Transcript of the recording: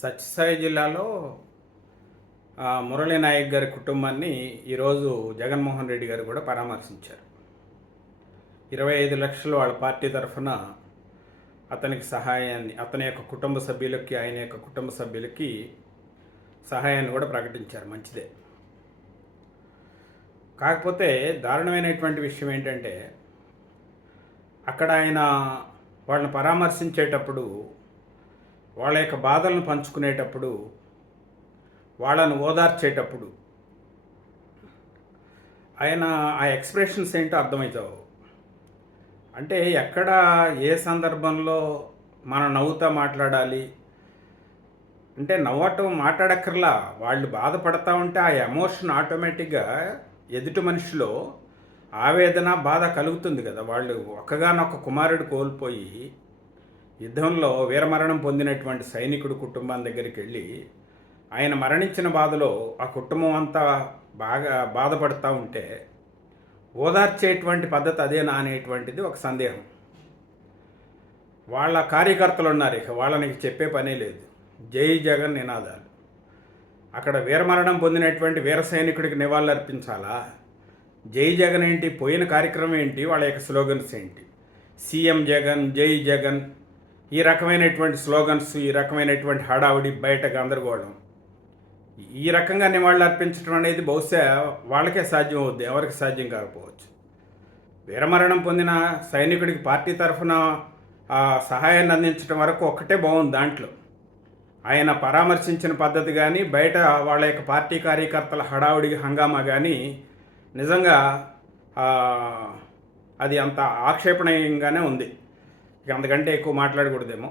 సత్యసాయి జిల్లాలో మురళీ నాయక్ గారి కుటుంబాన్ని ఈరోజు జగన్మోహన్ రెడ్డి గారు కూడా పరామర్శించారు. ఇరవై ఐదు లక్షలు వాళ్ళ పార్టీ తరఫున అతనికి సహాయాన్ని అతని యొక్క కుటుంబ సభ్యులకి ఆయన యొక్క కుటుంబ సభ్యులకి సహాయాన్ని కూడా ప్రకటించారు. మంచిదే. కాకపోతే దారుణమైనటువంటి విషయం ఏంటంటే అక్కడ ఆయన వాళ్ళని పరామర్శించేటప్పుడు వాళ్ళ యొక్క బాధలను పంచుకునేటప్పుడు వాళ్ళను ఓదార్చేటప్పుడు ఆయన ఆ ఎక్స్ప్రెషన్స్ ఏంటో అర్థమవుతావు అంటే ఎక్కడ ఏ సందర్భంలో మనం నవ్వుతా మాట్లాడాలి? అంటే నవ్వటం మాట్లాడక్కర్లా. వాళ్ళు బాధపడతా ఉంటే ఆ ఎమోషన్ ఆటోమేటిక్గా ఎదుటి మనిషిలో ఆవేదన బాధ కలుగుతుంది కదా. వాళ్ళు ఒక్కగానొక్క కుమారుడు కోల్పోయి యుద్ధంలో వీరమరణం పొందినటువంటి సైనికుడు కుటుంబం దగ్గరికి వెళ్ళి ఆయన మరణించిన బాధలో ఆ కుటుంబం అంతా బాగా బాధపడుతూ ఉంటే ఓదార్చేటువంటి పద్ధతి అదేనా అనేటువంటిది ఒక సందేహం. వాళ్ళ కార్యకర్తలు ఉన్నారు ఇక వాళ్ళని చెప్పే పనే లేదు. జై జగన్ నినాదాలు. అక్కడ వీరమరణం పొందినటువంటి వీర సైనికుడికి నివాళులు అర్పించాలా? జై జగన్ ఏంటి? పోయిన కార్యక్రమం ఏంటి? వాళ్ళ యొక్క స్లోగన్స్ ఏంటి? సీఎం జగన్ జై జగన్ ఈ రకమైనటువంటి స్లోగన్స్ ఈ రకమైనటువంటి హడావుడి బయట గందరగోళం ఈ రకంగా నివాళులు అర్పించడం అనేది బహుశా వాళ్ళకే సాధ్యం అవుద్ది ఎవరికి సాధ్యం కాకపోవచ్చు. వీరమరణం పొందిన సైనికుడికి పార్టీ తరఫున సహాయాన్ని అందించడం వరకు ఒక్కటే బాగుంది దాంట్లో. ఆయన పరామర్శించిన పద్ధతి కానీ బయట వాళ్ళ యొక్క పార్టీ కార్యకర్తల హడావుడి హంగామా కానీ నిజంగా అది అంత ఆక్షేపణీయంగానే ఉంది. ఇక అంతకంటే ఎక్కువ మాట్లాడకూడదేమో.